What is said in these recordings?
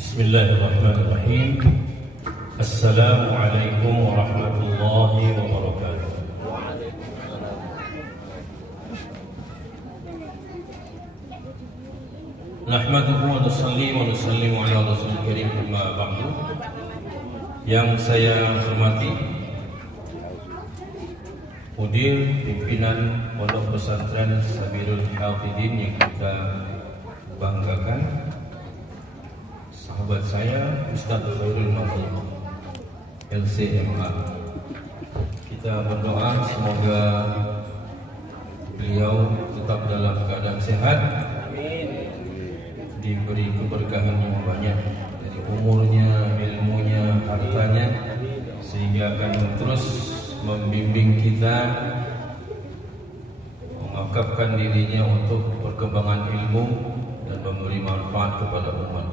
Bismillahirrahmanirrahim. Assalamualaikum warahmatullahi wabarakatuh. Nahmaduhu wa nusallimu ala rasulil karim, amma ba'du. Yang saya hormati Mudir Pimpinan Pondok Pesantren Sabilul Hafidin yang kita banggakan, sahabat saya Ustaz Khairul Mahfud LCMA. Kita berdoa semoga beliau tetap dalam keadaan sehat, diberi keberkahan yang banyak dari umurnya, ilmunya, hartanya, sehingga akan terus membimbing kita, mengakafkan dirinya untuk perkembangan ilmu dan memberi manfaat kepada umat.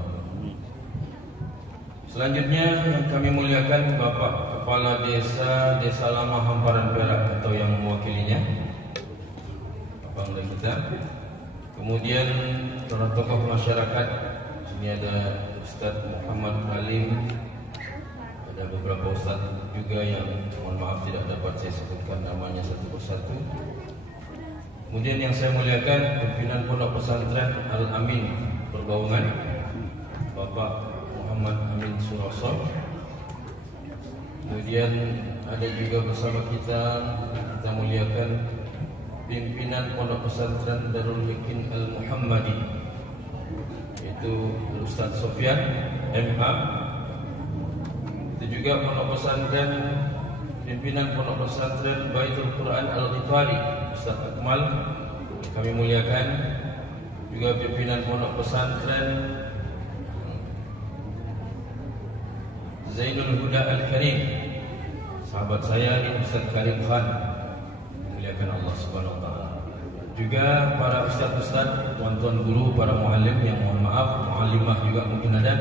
Selanjutnya yang kami muliakan Bapak Kepala Desa Lama Hamparan Perak atau yang mewakilinya, Bangga kita. Kemudian para tokoh masyarakat, sini ada Ustaz Muhammad Halim, ada beberapa ustaz juga yang mohon maaf tidak dapat saya sebutkan namanya satu persatu. Kemudian yang saya muliakan pimpinan Pondok Pesantren Al-Amin Perbaungan, Bapak Muhammad Amin Suroso. Kemudian ada juga bersama kita muliakan pimpinan Pondok Pesantren Darul Yakin Al-Muhammadi, yaitu Ustaz Sofyan MA. Itu juga Pondok Pesantren, pimpinan Pondok Pesantren Baitul Quran Al-Ghifari Ustaz Akmal, kami muliakan. Juga pimpinan Pondok Pesantren Zainul Huda Al-Karim, sahabat saya ini Ustaz Karim Khan, muliakan Allah Subhanahu wa taala. Juga para ustaz-ustaz, tuan-tuan guru, para muallim yang mohon maaf, muallimah juga mungkin ada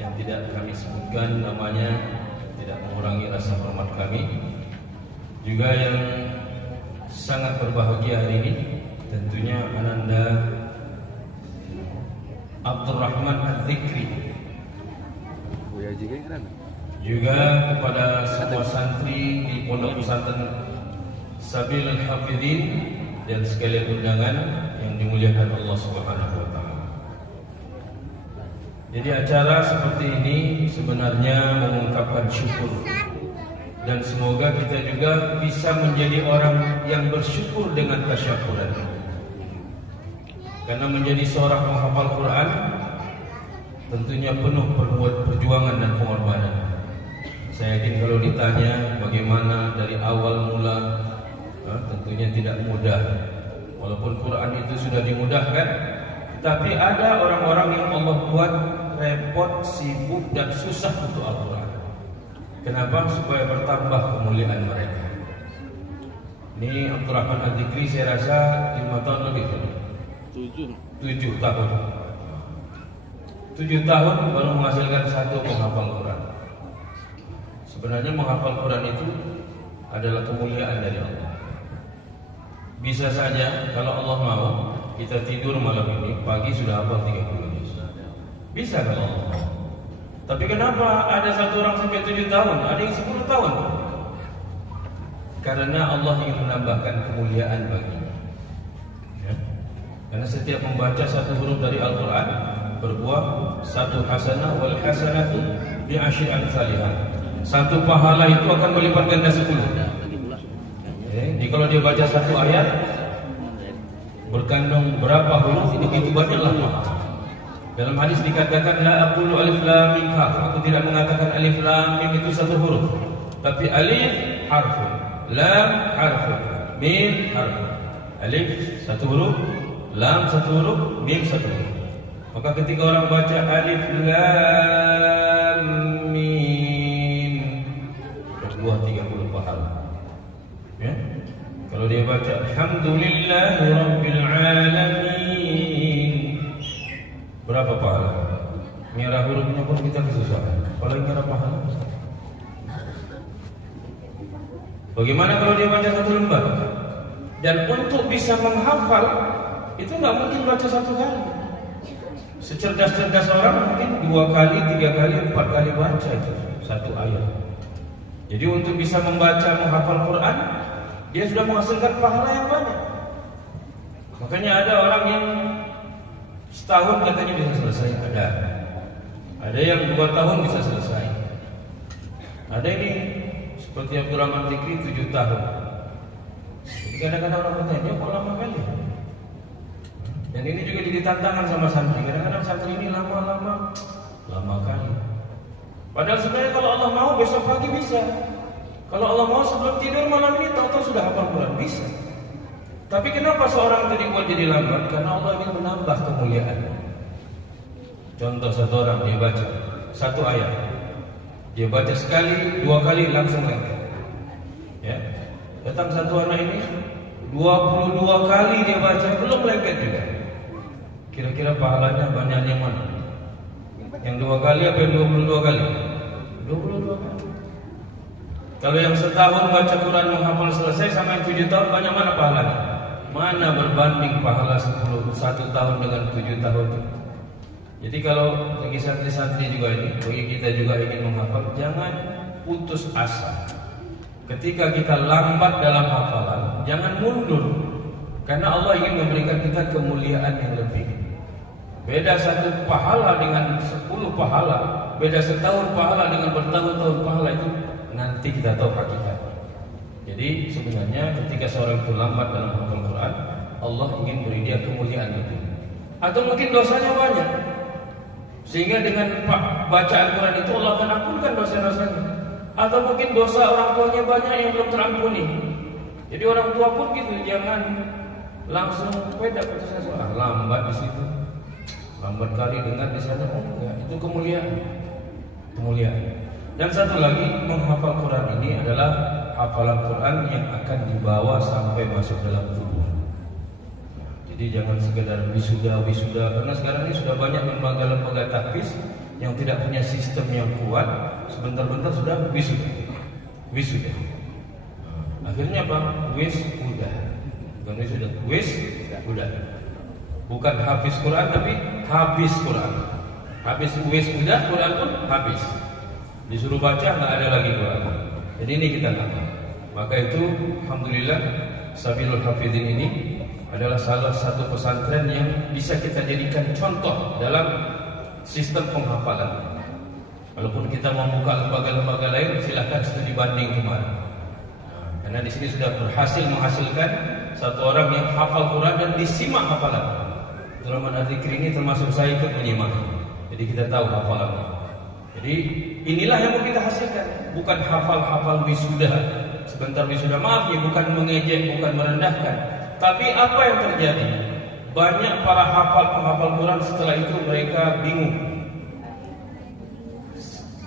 yang tidak kami sebutkan namanya, tidak mengurangi rasa hormat kami. Juga yang sangat berbahagia hari ini tentunya Ananda Abdurrahman Al-Zikri. Juga kepada semua santri di Pondok Pesantren Sabilul Hafidin dan sekalian undangan yang dimuliakan Allah Subhanahu wa taala. Jadi acara seperti ini sebenarnya mengungkapkan syukur, dan semoga kita juga bisa menjadi orang yang bersyukur dengan tasyakuran. Karena menjadi seorang penghafal Quran tentunya penuh perjuangan dan pengorbanan. Saya yakin kalau ditanya bagaimana dari awal mula, tentunya tidak mudah. Walaupun Quran itu sudah dimudahkan, tapi ada orang-orang yang Allah buat repot, sibuk dan susah untuk Al-Quran. Kenapa? Supaya bertambah kemuliaan mereka. Ini Abdurrahman Al-Zikri saya rasa 5 tahun lebih. 7 tahun. 7 tahun baru menghasilkan satu penghafal Quran. Sebenarnya menghafal Quran itu adalah kemuliaan dari Allah. Bisa saja kalau Allah mau kita tidur malam ini, pagi sudah hafal 30 juz. Bisa kalau Allah mau. Tapi kenapa ada satu orang sampai 7 tahun, ada yang 10 tahun? Karena Allah ingin menambahkan kemuliaan baginya. Ya? Karena setiap membaca satu huruf dari Al-Quran berbuah satu hasanah, wal hasanatu bi asyri amsalihah. Satu pahala itu akan melipat ganda 10. Jadi kalau dia baca satu ayat berkandung berapa huruf, begitu banyaklah pahala. Dalam hadis dikatakan la aqulu alif lam mim harf, aku tidak mengatakan alif lam mim itu satu huruf, tapi alif harf, lam harf, mim harf. Alif satu huruf, lam satu huruf, mim satu huruf. Maka ketika orang baca alif lam mim berbuah 30 pahala. Ya? Kalau dia baca alhamdulillahi rabbil alamin, berapa pahala? Merah hurufnya pun kita kesusahan, apalagi merah pahala. Bagaimana kalau dia baca satu lembar? Dan untuk bisa menghafal itu nggak mungkin baca satu kali. Secerdas-cerdas orang mungkin 2 kali, 3 kali, 4 kali baca itu satu ayat. Jadi untuk bisa membaca, menghafal Quran, dia sudah menghasilkan pahala yang banyak. Makanya ada orang yang setahun katanya bisa selesai, ada yang 2 tahun bisa selesai. Ada ini seperti Abdurrahman Fikri 7 tahun. Jadi kadang-kadang orang bertanya, kok lama kali? Dan ini juga jadi tantangan sama santri. Kadang-kadang santri ini lama kali. Padahal sebenarnya kalau Allah mau besok pagi bisa. Kalau Allah mau sebelum tidur malam ini tahu-tahu sudah hafal Quran, bisa. Tapi kenapa seorang itu dibuat jadi lambat? Karena Allah ingin menambah kemuliaan. Contoh, satu orang dia baca satu ayat, dia baca sekali, 2 kali langsung lengket. Ya, datang satu anak ini 22 kali dia baca belum lengket juga. Kira-kira pahalanya banyaknya mana? Yang 2 kali apa yang 22 kali? 22 kali. Kalau yang setahun baca Quran menghafal selesai sama yang 7 tahun, banyak mana pahalanya? Mana berbanding pahala 1 tahun dengan 7 tahun? Jadi kalau bagi santri-santri juga ini, bagi kita juga ingin menghafal, jangan putus asa. Ketika kita lambat dalam hafalan, jangan mundur. Karena Allah ingin memberikan kita kemuliaan yang lebih. Beda 1 pahala dengan 10 pahala, beda setahun pahala dengan bertahun-tahun pahala, itu nanti kita tahu hakikat. Jadi sebenarnya ketika seorang itu lambat dalam hafal Quran, Allah ingin beri dia kemuliaan lebih. Atau mungkin dosanya banyak, sehingga dengan bacaan Quran itu Allah akan ampunkan dosa-dosanya. Atau mungkin dosa orang tuanya banyak yang belum terampuni. Jadi orang tua pun gitu, jangan langsung beda putus asa. Lambat di situ, lambat kali dengar di sana, enggak, itu kemuliaan. Dan satu lagi, menghafal Quran ini adalah hafalan Quran yang akan dibawa sampai masuk dalam tubuh. Jadi jangan sekedar wisuda, karena sekarang ini sudah banyak lembaga-lembaga tahfiz yang tidak punya sistem yang kuat, sebentar-bentar sudah wisuda. Akhirnya apa? Bukan wisuda. Bukan hafiz Quran tapi habis Quran. Habis wisuda, Quran pun habis. Disuruh baca nggak ada lagi Quran. Jadi ini kita lakukan. Maka itu alhamdulillah Sabilul Hafizin ini adalah salah satu pesantren yang bisa kita jadikan contoh dalam sistem penghafalan. Walaupun kita membuka lembaga-lembaga lain, silahkan studi banding kemarin. Karena di sini sudah berhasil menghasilkan satu orang yang hafal Quran dan disimak hafalan. Abdurrahman Adzikri ini termasuk saya ikut menyimak. Jadi kita tahu hafalannya. Jadi inilah yang mau kita hasilkan, bukan hafal wisuda. Sebentar wisuda, maaf ya, bukan mengejek, bukan merendahkan. Tapi apa yang terjadi? Banyak para penghafal Quran setelah itu mereka bingung.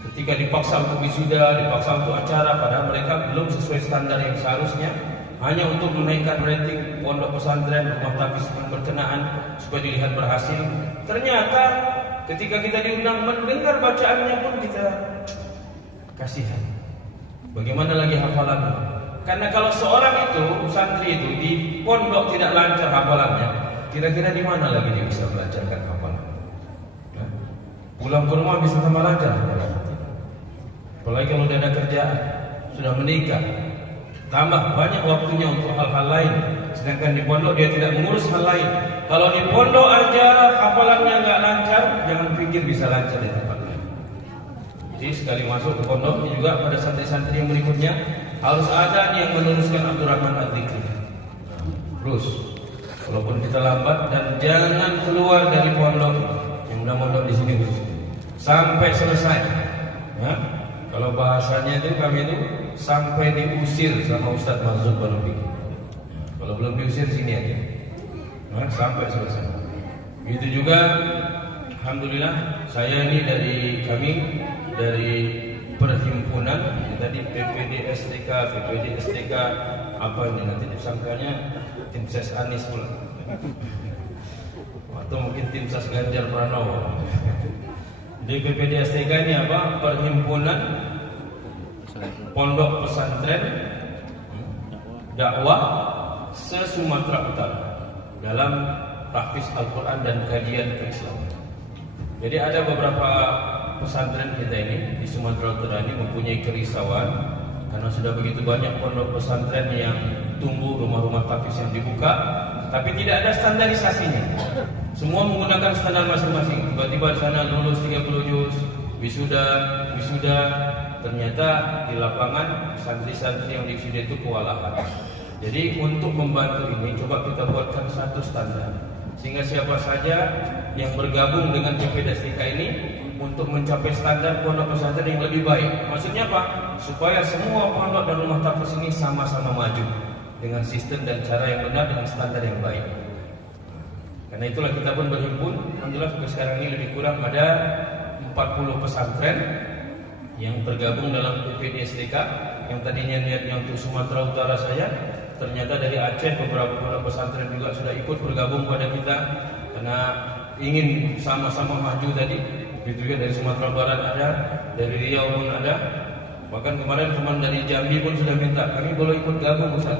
Ketika dipaksa untuk wisuda, dipaksa untuk acara, padahal mereka belum sesuai standar yang seharusnya, hanya untuk menaikkan rating pondok pesantren, rumah tahfiz yang berkenaan supaya dilihat berhasil. Ternyata ketika kita diundang mendengar bacaannya pun kita kasihan. Bagaimana lagi hafalannya? Karena kalau seorang itu, santri itu di pondok tidak lancar hafalannya, kira-kira di mana lagi dia bisa melancarkan hafalan? Pulang ke rumah bisa tambah lancar hafalan. Apalagi kalau sudah ada kerjaan, sudah menikah, tambah banyak waktunya untuk hal-hal lain. Sedangkan di pondok dia tidak mengurus hal lain. Kalau di pondok aja hafalannya nggak lancar, jangan pikir bisa lancar di tempat lain. Jadi sekali masuk ke pondok juga pada santri-santri yang berikutnya harus ada yang meneruskan Abdurrahman Adzikri. Terus, walaupun kita lambat, dan jangan keluar dari pondok yang udah mondok di sini sampai selesai. Ya? Kalau bahasanya itu kami itu sampai diusir sama Ustadz Marzuk Barubi. Kalau belum diusir sini aja, nah, sampai selesai. Begitu juga, alhamdulillah saya ini dari perhimpunan tadi PPD STK apa ini nanti disangkanya tim ses Anies pula, atau mungkin tim ses Ganjar Pranowo. Di PPD STK ini apa? Perhimpunan Pondok Pesantren Dakwah se-Sumatera Utara dalam tahfiz Al-Quran dan kajian keislaman. Jadi ada beberapa pesantren kita ini di Sumatera Utara ini mempunyai kerisauan karena sudah begitu banyak pondok pesantren yang tumbuh, rumah-rumah tahfiz yang dibuka, tapi tidak ada standarisasinya. Semua menggunakan standar masing-masing. Tiba-tiba di sana lulus 30 juz, wisuda. Ternyata di lapangan santri-santri yang di wisuda itu kewalahan. Jadi untuk membantu ini, coba kita buatkan satu standar, sehingga siapa saja yang bergabung dengan PPDSTK ini untuk mencapai standar pondok pesantren yang lebih baik. Maksudnya apa? Supaya semua pondok dan rumah tahfiz ini sama-sama maju dengan sistem dan cara yang benar, dengan standar yang baik. Karena itulah kita pun berhimpun. Alhamdulillah sampai sekarang ini lebih kurang ada 40 pesantren yang tergabung dalam PPDSTK. Yang tadinya niatnya untuk Sumatera Utara saja, ternyata dari Aceh beberapa pondok pesantren juga sudah ikut bergabung pada kita karena ingin sama-sama maju tadi. Begitu juga dari Sumatera Barat ada, dari Riau pun ada. Bahkan kemarin teman dari Jambi pun sudah minta, kami boleh ikut gabung Ustaz.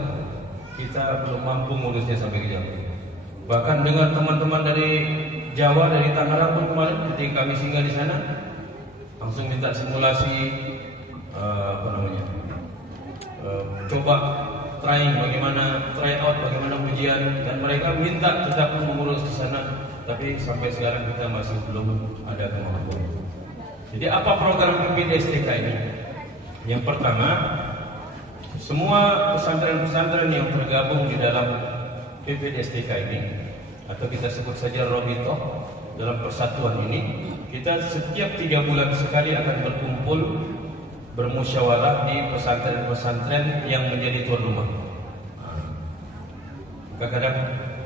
Kita belum mampu ngurusnya sampai ke Jambi. Bahkan dengan teman-teman dari Jawa, dari Tangerang pun kemarin ketika kami singgah di sana langsung minta simulasi coba try out bagaimana ujian, dan mereka minta tetap mengurus di sana, tapi sampai sekarang kita masih belum ada kemampuan. Jadi apa program PPDSTK ini? Yang pertama, semua pesantren-pesantren yang tergabung di dalam PPDSTK ini, atau kita sebut saja Robitoh, dalam persatuan ini, kita setiap 3 bulan sekali akan berkumpul bermusyawarah di pesantren-pesantren yang menjadi tuan rumah. Kadang-kadang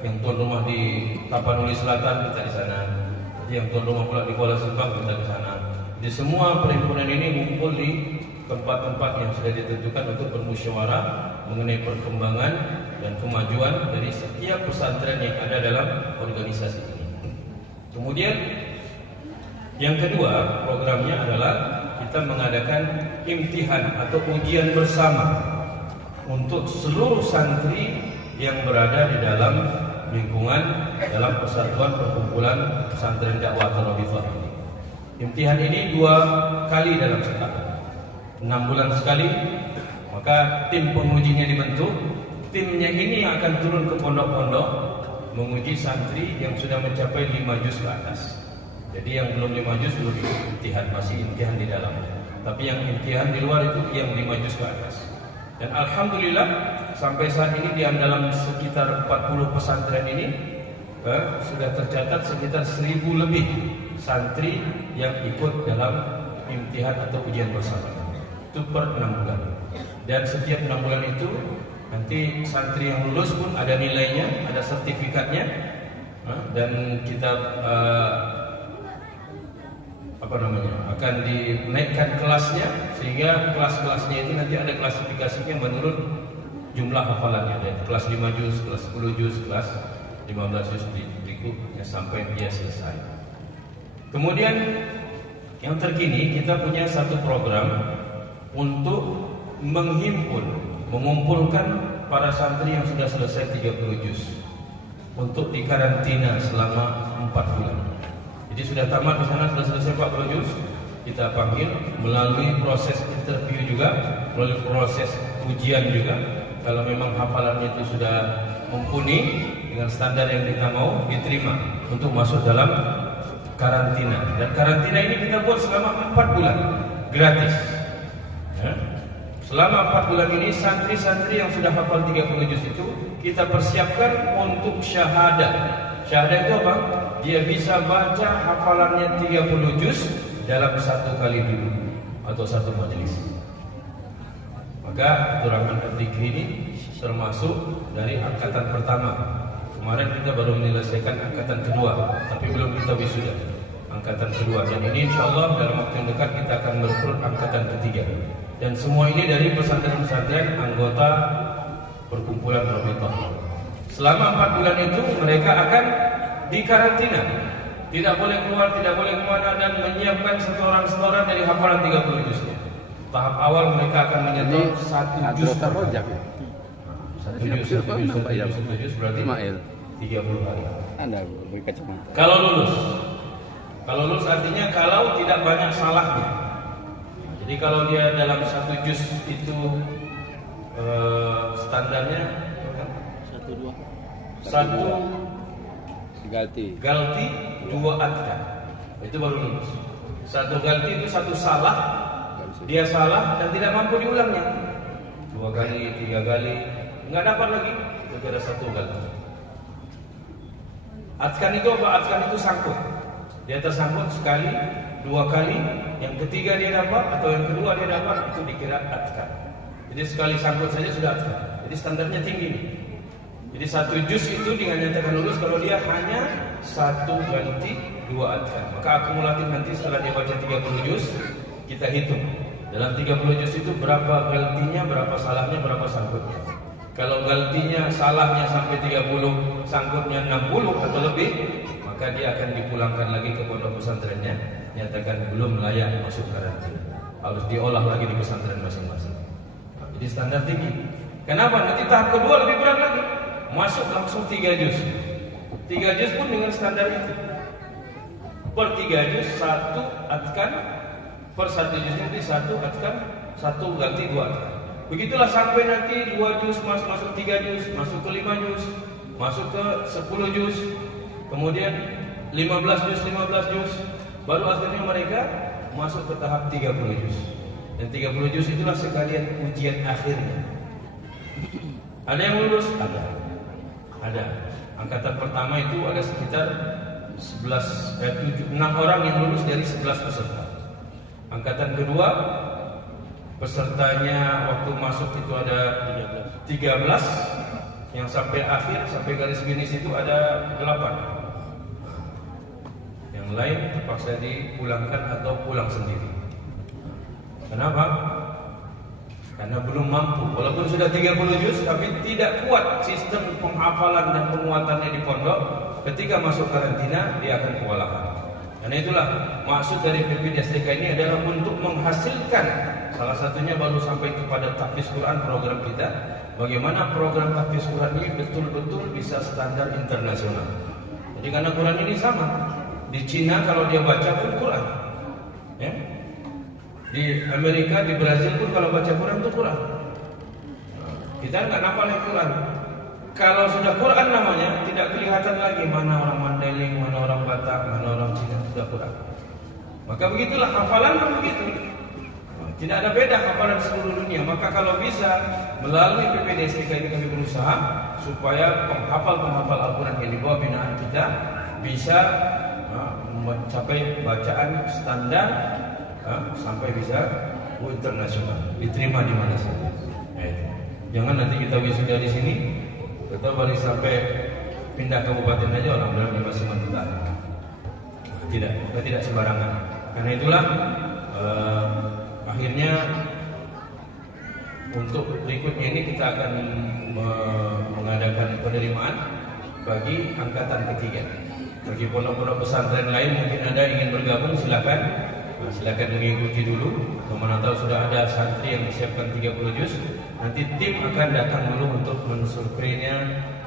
yang tuan rumah di Tapanuli Selatan kita di sana, yang tuan rumah pula di Kuala Simpang kita di sana. Di semua perhimpunan ini ngumpul di tempat-tempat yang sudah ditentukan untuk bermusyawarah mengenai perkembangan dan kemajuan dari setiap pesantren yang ada dalam organisasi ini. Kemudian yang kedua programnya adalah kita mengadakan imtihan atau ujian bersama untuk seluruh santri yang berada di dalam lingkungan dalam persatuan perkumpulan pesantren dakwah Robitoh ini. Imtihan ini 2 kali dalam setahun, 6 bulan sekali. Maka tim pengujinya dibentuk. Timnya ini akan turun ke pondok-pondok menguji santri yang sudah mencapai 5 juz ke atas. Jadi yang belum 5 juz belum imtihan, masih imtihan di dalam. Tapi yang imtihan di luar itu yang 5 juz ke atas. Dan alhamdulillah sampai saat ini di dalam sekitar 40 pesantren ini sudah tercatat sekitar 1000 lebih santri yang ikut dalam imtihan atau ujian bersama. Itu per 6 bulan. Dan setiap 6 bulan itu nanti santri yang lulus pun ada nilainya, ada sertifikatnya, dan kita akan dinaikkan kelasnya, sehingga kelas-kelasnya itu nanti ada klasifikasinya menurut jumlah hafalannya. Ada kelas 5 juz, kelas 10 juz, kelas 15 juz berikutnya sampai dia selesai. Kemudian yang terkini kita punya satu program untuk mengumpulkan para santri yang sudah selesai 30 juz untuk dikarantina selama 4 bulan. Jadi sudah tamat di sana, sudah selesai 40 juz, kita panggil melalui proses interview juga, melalui proses ujian juga. Kalau memang hafalannya itu sudah mumpuni dengan standar yang kita mau, diterima untuk masuk dalam karantina. Dan karantina ini kita buat selama 4 bulan gratis. Selama 4 bulan ini santri-santri yang sudah hafal 30 juz itu kita persiapkan untuk syahadah. Syahadah itu apa? Dia bisa baca hafalannya 30 juz dalam 1 kali duduk atau 1 majelis. Maka Abdurrahman Al-Dikri ini termasuk dari angkatan pertama. Kemarin kita baru menyelesaikan angkatan kedua, tapi belum kita wisuda. Angkatan kedua, dan ini insyaallah dalam waktu yang dekat kita akan merekrut angkatan ketiga. Dan semua ini dari pesantren-pesantren anggota perkumpulan Robitoh. Selama 4 bulan itu mereka akan dikarantina, tidak boleh keluar, tidak boleh kemana, dan menyiapkan setoran dari hafalan 30 juznya. Tahap awal mereka akan menyetor 1 juz per hari. 1 juz berarti 30 hari. Kalau lulus Kalau lulus artinya kalau tidak banyak salahnya. Jadi kalau dia dalam satu juz itu standarnya satu galti 2 adkan, itu baru lulus. Satu galti itu satu salah, dia salah dan tidak mampu diulangnya 2 kali, 3 kali, nggak dapat lagi, itu kira satu galti. Adkan itu apa? Adkan itu sangkut. Dia tersangkut sekali, 2 kali, yang ketiga dia dapat atau yang kedua dia dapat, itu dikira adkan. Jadi sekali sangkut saja sudah adkan. Jadi standarnya tinggi. Jadi satu juz itu dinyatakan lulus kalau dia hanya satu ganti 2 adkan. Maka akumulatif nanti setelah dia baca 30 juz, kita hitung. Dalam 30 juz itu berapa galtinya, berapa salahnya, berapa sangkutnya. Kalau galtinya, salahnya sampai 30, sangkutnya 60 atau lebih, maka dia akan dipulangkan lagi ke pondok pesantrennya, nyatakan belum layak masuk karantina. Harus diolah lagi di pesantren masing-masing. Jadi standar tinggi. Kenapa? Nanti tahap kedua lebih berat lagi. Masuk langsung 3 juz. 3 juz pun dengan standar itu. Per 3 juz 1 adkan, per 1 juz nanti 1 adkan, 1 ganti 2 adkan. Begitulah sampai nanti 2 juz masuk 3 juz, masuk ke 5 juz, masuk ke 10 juz, kemudian 15 juz, baru akhirnya mereka masuk ke tahap 30 juz. Dan 30 juz itulah sekalian ujian akhirnya. Ada yang lulus? Ada. Angkatan pertama itu ada sekitar 6 orang yang lulus dari 11 peserta. Angkatan kedua pesertanya waktu masuk itu ada 13, yang sampai akhir, sampai garis finish itu ada 8. Yang lain terpaksa dipulangkan atau pulang sendiri. Kenapa? Karena belum mampu. Walaupun sudah 30 juz, tapi tidak kuat sistem penghafalan dan penguatannya di pondok. Ketika masuk karantina, dia akan kewalahan. Karena itulah maksud dari PPDSTK ini adalah untuk menghasilkan, salah satunya baru sampai kepada tahfiz Quran program kita. Bagaimana program tahfiz Quran ini betul-betul bisa standar internasional. Jadi karena Quran ini sama. Di Cina kalau dia baca pun Quran, ya. Di Amerika, di Brazil pun kalau baca Quran itu Quran. Kita nggak nafal Quran. Kalau sudah Quran namanya, tidak kelihatan lagi mana orang Mandailing, mana orang Batak, mana orang Cina, sudah Quran. Maka begitulah hafalan pun begitu. Tidak ada beda hafalan seluruh dunia. Maka kalau bisa melalui PPDSTK ini kami berusaha supaya penghafal Al-Quran yang dibawa binaan kita bisa mencapai bacaan standar sampai bisa internasional, diterima di mana saja. Jangan nanti kita wisuda di sini, kita balik sampai pindah kabupaten aja orang bilang masih mentah. Tidak, kita tidak sembarangan. Karena itulah akhirnya untuk berikutnya ini kita akan mengadakan penerimaan bagi angkatan ketiga. Bagi pondok-pondok pesantren lain mungkin ada ingin bergabung, silakan mengikuti dulu. Mana tahu sudah ada santri yang disiapkan 30 juz. Nanti tim akan datang dulu untuk mensurveinya,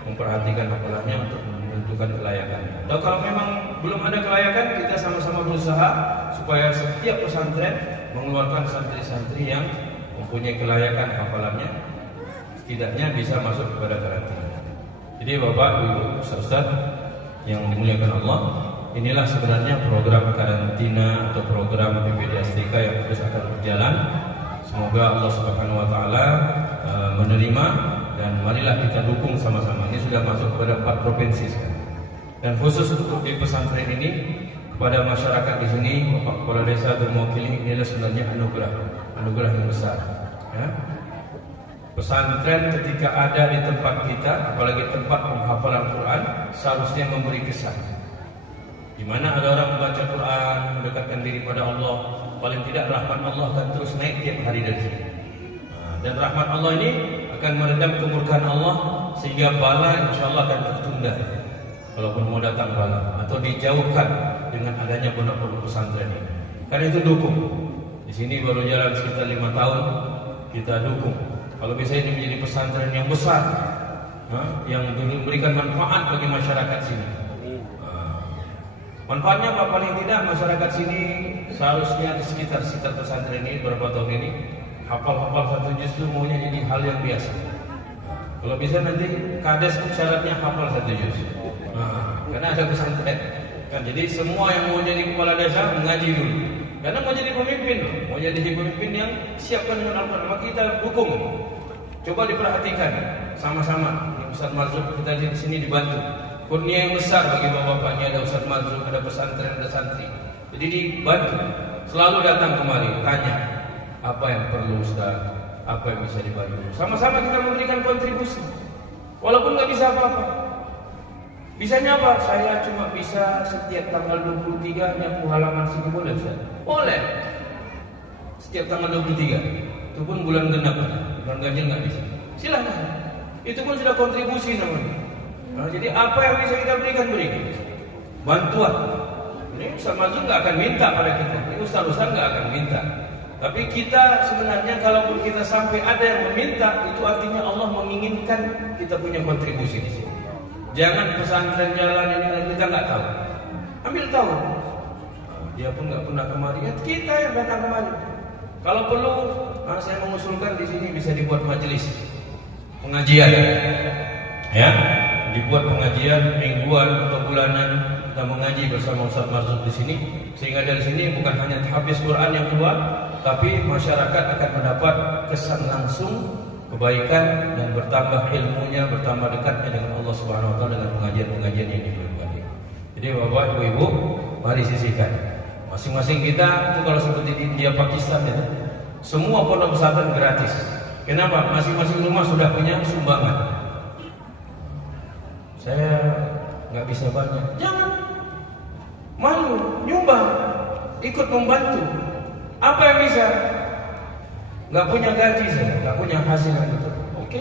memperhatikan hafalannya untuk menentukan kelayakannya. Atau kalau memang belum ada kelayakan, kita sama-sama berusaha supaya setiap pesantren mengeluarkan santri-santri yang mempunyai kelayakan hafalannya, setidaknya bisa masuk kepada karantina. Jadi Bapak, Ibu, Ustaz yang dimuliakan Allah, inilah sebenarnya program karantina atau program PPDSTK yang terus akan berjalan. Semoga Allah Subhanahu wa taala menerima dan marilah kita dukung sama-sama. Ini sudah masuk kepada 4 provinsi sekarang. Dan khusus untuk di pesantren ini kepada masyarakat di sini, Bapak Kepala Desa dan mewakili, ini adalah sebenarnya anugerah yang besar. Ya. Pesantren ketika ada di tempat kita, apalagi tempat penghafalan Quran, seharusnya memberi kesan. Di mana ada orang membaca Quran, mendekatkan diri pada Allah, paling tidak rahmat Allah akan terus naik tiap hari dari sini. Dan rahmat Allah ini akan meredam kemurkaan Allah sehingga bala insya Allah akan tertunda. Kalaupun mau datang bala atau dijauhkan dengan adanya pondok-pondok pesantren ini. Karena itu dukung. Di sini baru jalan sekitar 5 tahun, kita dukung. Kalau bisa ini menjadi pesantren yang besar, yang memberikan manfaat bagi masyarakat sini. Manfaatnya apa? Paling tidak masyarakat sini seharusnya di sekitar pesantren ini beberapa tahun ini hafal satu juz itu maunya jadi hal yang biasa. Kalau bisa nanti kades pun syaratnya hafal satu juz. Karena ada pesantren kan, jadi semua yang mau jadi kepala desa mengaji dulu. Karena mau jadi pemimpin, mau jadi pemimpin yang siapkan dengan Al-Quran, maka kita dukung. Coba diperhatikan sama-sama. Ustaz Marzuk kita di sini dibantu. Kurnia yang besar bagi bapak-bapaknya, ada Ustaz Marzuk, ada pesantren, ada santri. Jadi dibantu. Selalu datang kemari, tanya apa yang perlu Ustaz, apa yang bisa dibantu. Sama-sama kita memberikan kontribusi. Walaupun nggak bisa apa-apa. Bisanya apa? Saya cuma bisa setiap tanggal 23 nyapu halaman sini, boleh Ustaz? Boleh. Setiap tanggal 23. Itu pun bulan genap, bulan ganjil nggak bisa. Silakan. Itu pun sudah kontribusi namanya. Nah, jadi apa yang bisa kita berikan? Bantuan. Ini Ustaz Marzuk nggak akan minta pada kita. Ini Ustaz nggak akan minta. Tapi kita sebenarnya kalaupun kita sampai ada yang meminta, itu artinya Allah menginginkan kita punya kontribusi di sini. Jangan pesantren jalan ini kita nggak tahu. Ambil tahu. Dia pun nggak pernah kemari. Ya, kita yang datang kemari. Kalau perlu, saya mengusulkan di sini bisa dibuat majelis pengajian. Ya, dibuat pengajian mingguan atau bulanan, kita mengaji bersama Ustaz Marzuk di sini, sehingga dari sini bukan hanya habis Quran yang keluar, tapi masyarakat akan mendapat kesan langsung kebaikan dan bertambah ilmunya, bertambah dekatnya dengan Allah Subhanahu wa taala dengan pengajian-pengajian yang dilakukan. Jadi Bapak Ibu, mari sisihkan. Masing-masing kita itu kalau seperti di India, Pakistan itu, semua pondok pesantren gratis. Kenapa? Masing-masing rumah sudah punya sumbangan. Saya nggak bisa banyak. Jangan malu, nyumbang, ikut membantu. Apa yang bisa? Nggak punya gaji saya, nggak punya hasil yang betul. Oke.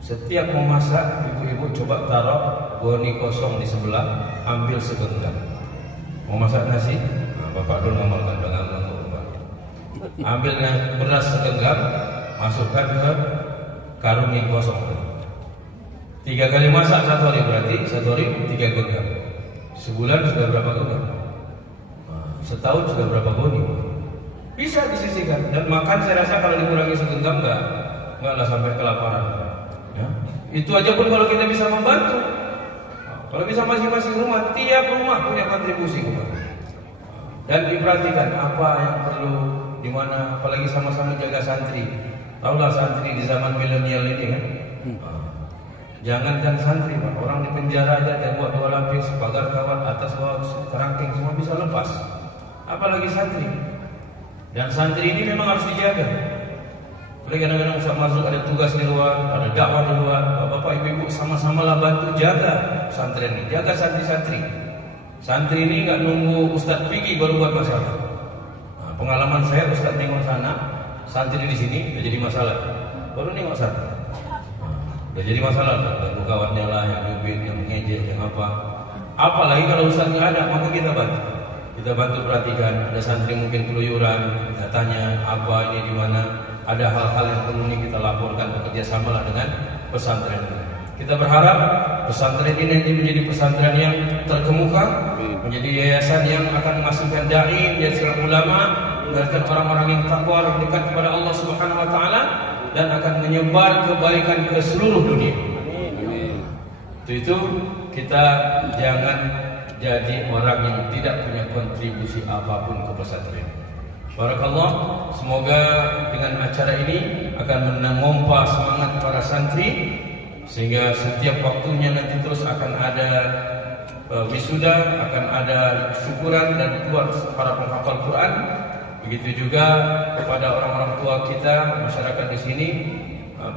Setiap mau masak, ibu-ibu coba taruh goni kosong di sebelah, ambil segenggam. Mau masak nasi, Bapak dulu ngamalkan dengan Bapak. Ambil beras segenggam, masukkan ke karung yang kosong. 3 kali masak 1 hari, berarti 1 hari 3 genggam. Sebulan sudah berapa genggam? Setahun sudah berapa goni? Bisa disisihkan. Dan makan saya rasa kalau dikurangi segenggam enggaklah sampai kelaparan. Ya. Itu aja pun kalau kita bisa membantu. Kalau bisa masing-masing rumah, tiap rumah punya kontribusi kepada. Dan diperhatikan apa yang perlu di mana, apalagi sama-sama jaga santri. Tahulah santri di zaman milenial ini kan. Jangankan santri, Pak. Orang di penjara aja tembok 2 lapis, pagar kawat, atas bawah kerangkeng semua bisa lepas. Apalagi santri. Dan santri ini memang harus dijaga. Oleh kadang-kadang Ustaz Marzuk ada tugas di luar, ada dakwah di luar. Bapak Ibu sama-samalah bantu jaga pesantren ini, jaga santri-santri. Santri ini nggak nunggu Ustadz pergi baru buat masalah. Nah, pengalaman saya Ustadz nengok sana, santri di sini udah jadi masalah. Baru nengok sana, udah jadi masalah. Dan kawannya lah yang nyubit, yang mengejek, yang apa. Apalagi kalau Ustadz nggak ada, maka kita bantu. Kita bantu perhatikan. Ada santri mungkin keluyuran, kita tanya apa ini di mana. Ada hal-hal yang perlu ini kita laporkan, bekerja samalah dengan pesantren. Kita berharap pesantren ini nanti menjadi pesantren yang terkemuka, menjadi yayasan yang akan menghasilkan dai, menjadi seorang ulama, menghasilkan orang-orang yang takwa, yang dekat kepada Allah Subhanahu wa taala, dan akan menyebar kebaikan ke seluruh dunia. Itu kita jangan jadi orang yang tidak punya kontribusi apapun ke pesantren. Barakallah, semoga dengan acara ini akan memompa semangat para santri, sehingga setiap waktunya nanti terus akan ada wisuda, akan ada syukuran dan keluar para penghafal Quran. Begitu juga kepada orang-orang tua kita, masyarakat di sini,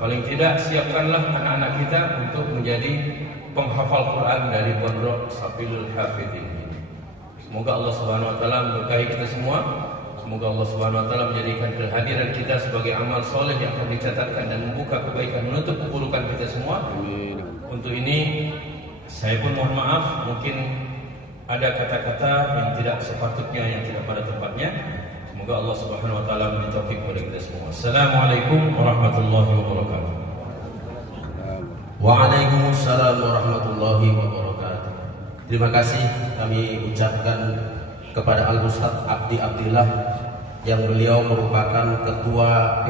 paling tidak siapkanlah anak-anak kita untuk menjadi penghafal Quran dari Pondok Safilul Hafidin. Semoga Allah Subhanahu wa taala memberkahi kita semua. Semoga Allah Subhanahu wa taala menjadikan kehadiran kita sebagai amal soleh yang akan dicatatkan dan membuka kebaikan, menutup keburukan kita semua. Untuk ini saya pun mohon maaf, mungkin ada kata-kata yang tidak sepatutnya, yang tidak pada tempatnya. Semoga Allah Subhanahu wa taala memberi taufik kepada kita semua. Assalamualaikum warahmatullahi wabarakatuh. Waalaikumsalam warahmatullahi wabarakatuh. Terima kasih kami ucapkan kepada Al Ustadz Abdi Abdillah yang beliau merupakan ketua